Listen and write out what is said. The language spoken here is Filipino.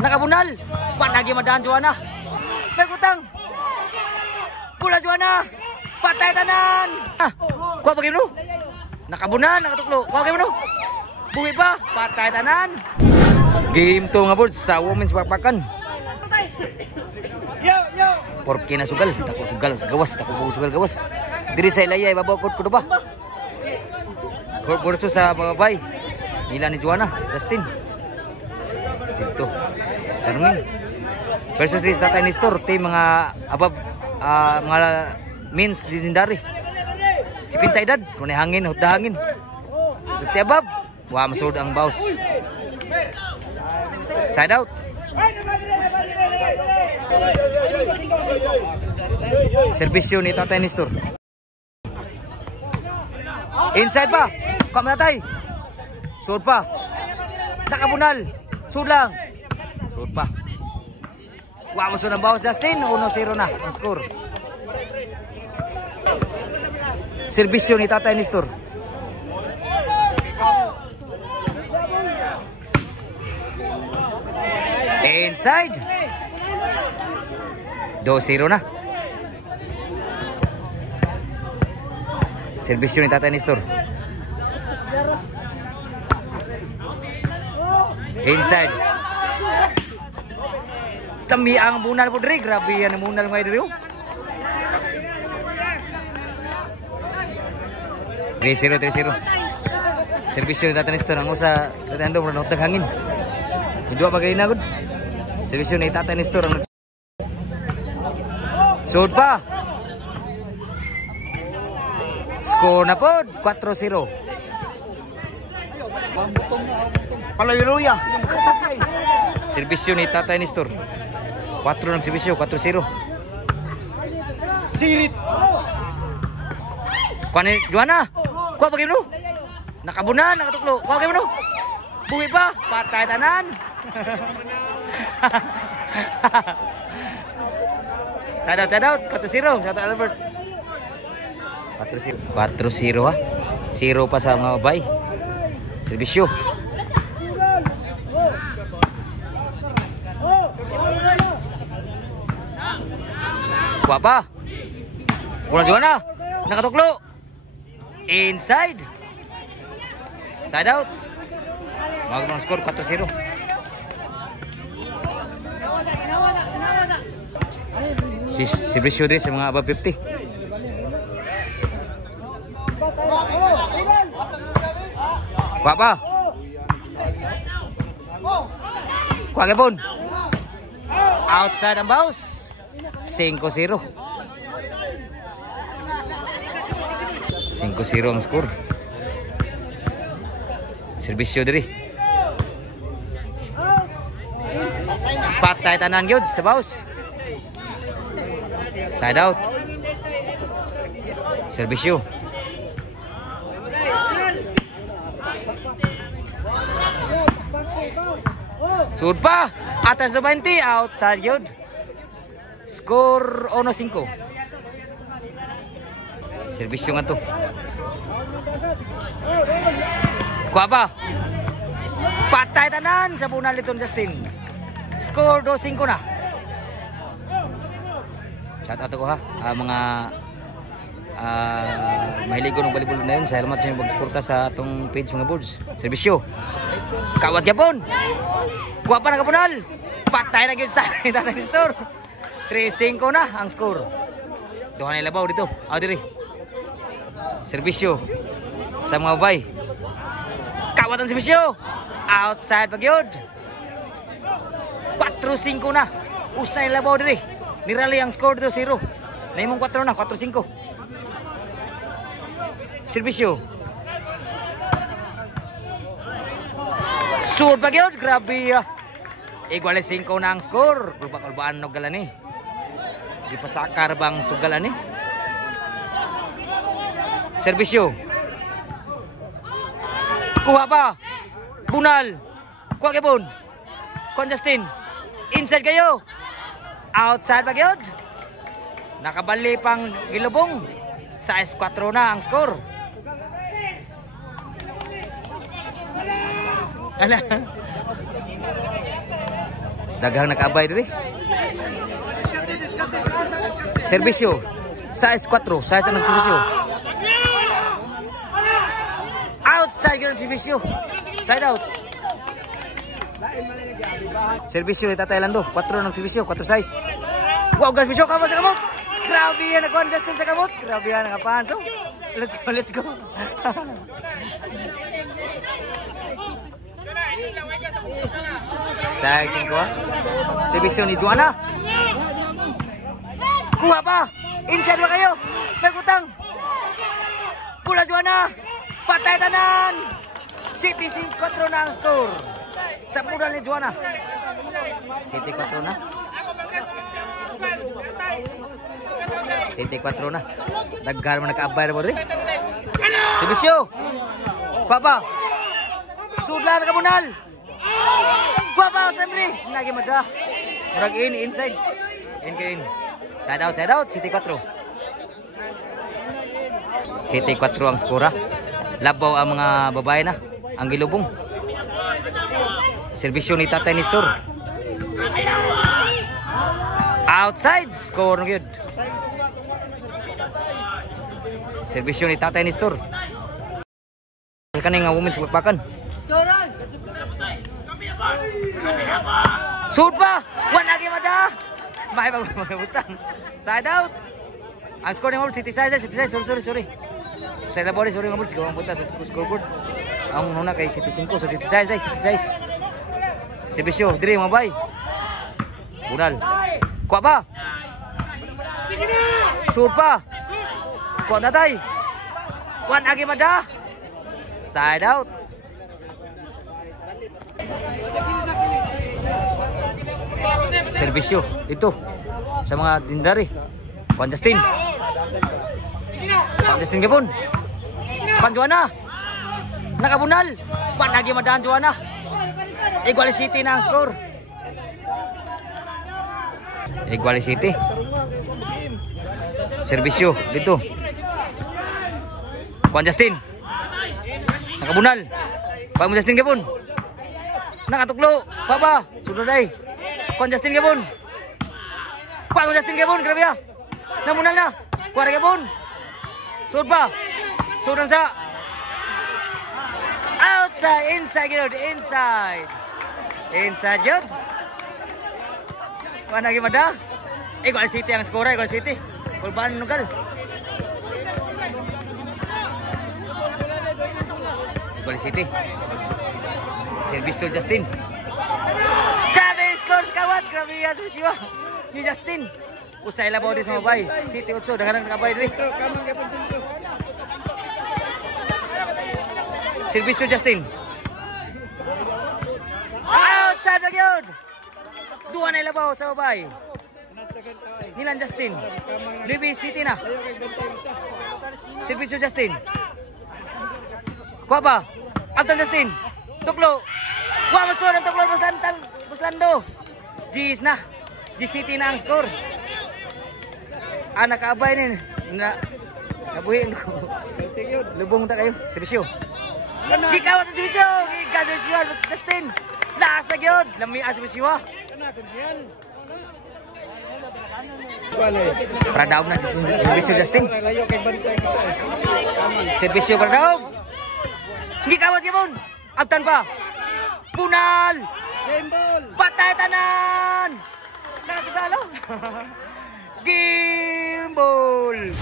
Nakabunal. Panagi madaan Joanna. Pagutang. Pula Joanna. Patay tanan. Kuha pa game no. Nakabunal, nakatuklo. Kuha game no. Buhi pa. Patay tanan. Game 2 nga board sa women's bakbakan. Porke na sugal. Tako sugal sa gawas. Tako sugal gawas. Diri sa ilaya ibabaw ko ba? Versus sa babay. Nila ni Joanna, Justin. Dito. Charming. Versus this Tatay Nestor, team mga above mga means legendary. Si Pinta edad, kunay hangin, hutda hangin. Dito above. Wah, masud ang boss. Side out. Servisyo ni Tatay Nestor. Inside pa. Kami natay. Sud pa. Nakabunal. Sud lang. Sud pa. Wah, masud ang bawas Justin. 1-0 na ang score. Servisyo ni Tatay Nestor. Inside. 2-0 na. Servisyo ni Tatay Nestor. Inside. Kami ang bunal po diri. Grabe yan ang bunal ngayon diri. 3-0. Servisyo ni Tatay Nestor. Ang usa Tatay Nestor na hangin. Dua bagay na gud. Servisyo ni Tatay Nestor. Sud pa. Score na po 4-0. Palayo-luya. Servisyo ni Tatay Nestor. 4 ng servisyo, 4-0. Sirit. Kuha ni Joanna. Kuha pa game no. Nakabunan, nakatuklo. Kuha game no. Buhi pa, patay tanan. Shout out, 4-0. Shout out Albert. 4-0 ha. 0 pa sa mga bay. Servisyo. Kuha pa. Kuha Joanna. Nakatuklo. Inside. Side out. Magandang score 4-0. Servisyo din sa mga above 50. Kuha pa. Kuha gabon. Outside ang bounce. 5-0. 5-0 ang score. Servisyo diri. Patay tanan gyud sa bounce. Side out. Servisyo. Sud pa. Atas sa 20. Outside yun. Score 1-5. Servisyo nga to. Kuha pa. Patay tanan sa bunal itong Justin. Score 2-5 na. Shout out ko ha. Mga mahilig ko ng volleyball na yun. Salamat sa inyong pagsuporta sa atong page mga boards. Servisyo. Kawat yapon. Kuha pa na kapunal. Patay na gyud sa Tatay Nestor. 3-5 na ang score. Duha na ilabaw dito. Diri. Servisyo sa mga bay. Kawat ang servisyo. Outside pag yun. 4-5 na. Usay ilabaw diri. Nirali ang score dito 0. Naimong 4 na. 4-5. Servisyo. Sud pag yun. Grabe. Igual 5 na ang score. Kulbaan no galan eh. Di pa sakar bang sugalan eh. Servisyo. Kuha pa. Bunal. Kuha kebon. Kuha Justin. Inside kayo. Outside pag yun. Nakabali pang gilubong. 6-4 na ang score. Ala. Daghang nakaabay diri. Serbisyo. Size 4. Size ang serbisyo. Outside yung serbisyo. Side out. Serbisyo ni Tatay Lando. 4 ng serbisyo. 4 size. Wow, guys, serbisyo. Kamot sa kamot. Grabe yan. Nakuhan Justin sa kamot. Grabe yan. Nakapahan. So, let's go, let's go. Size 5. Serbisyo ni Juana. Kuha pa. Inside ba kayo? Nagutang. Pula Juana. Patay tanan. City 4 na ang score. Sa pula ni Juana. City 4 na. City 4 na. Daghan mo nakaabay na mo rin. Serbisyo. Papa. Sudlan ka bunal. Kuha assembly. Lagi mada. Murag inside. In. Side out. City 4. City 4 ang skora. Labaw ang mga babae na. Ang gilubong. Serbisyo ni Tatay Nestor. Outside. Score good. Serbisyo ni Tatay Nestor. Kaning nga women's bakbakan. Shoot pa! One lagi mada! May pagmamutang. Side out. Ang score ni Mabul, City size. Sorry. Side na body, sorry Mabul. Sigawang punta sa scoreboard. Ang una kay City 5. So City size. Serbisyo, diri mabay. Bunal. Kuha pa! Shoot pa! Kuha Tatay. One lagi mada! Side out. Serbisyo ito sa mga dindari. Juan Justin gapon. Pan Juana. Nakabunal. Pan lagi madaan Juana. Equality na ang score. Equality. Serbisyo dito. Juan Justin. Nakabunal. Pan Justin gapon. Nakatuklo. Baba. Sudoday. Juan Justin gapon. Juan Justin gapon. Grabe ya. Namunal na. Kuha gapon. Sud pa. Sud sa. Outside. Inside yun. Inside yun. Kuha lagi mada. Igual City ang skora. Igual City. Kulbaan nugal. Igual City. Serbisyo Justin. Grabe scores kawat. Grabe yan sa siwa ni Justin. Usay labaw din sa mabay. City 8. Daghan nakabay diri. Serbisyo Justin. Outside na yun. Duha na labaw sa mabay. Nilan Justin. Libby City na. Serbisyo Justin. Kuha pa. Altan Justin. Tuklo. Kuha masura ng tuklo. Buslando. G's na. G City na ang score. Nakaabay nin. Nabuhin ko. Lubong ta kayo. Serbisyo. Gikawat ang serbisyo. Serbisyo. Justin. Laas na yun. Lami ang serbisyo. Pradaog na serbisyo Justin. Serbisyo Pradaog. Gikawat yun. Agtan pa. Punal. Patay tanan. Nakasugalo. Gimbal.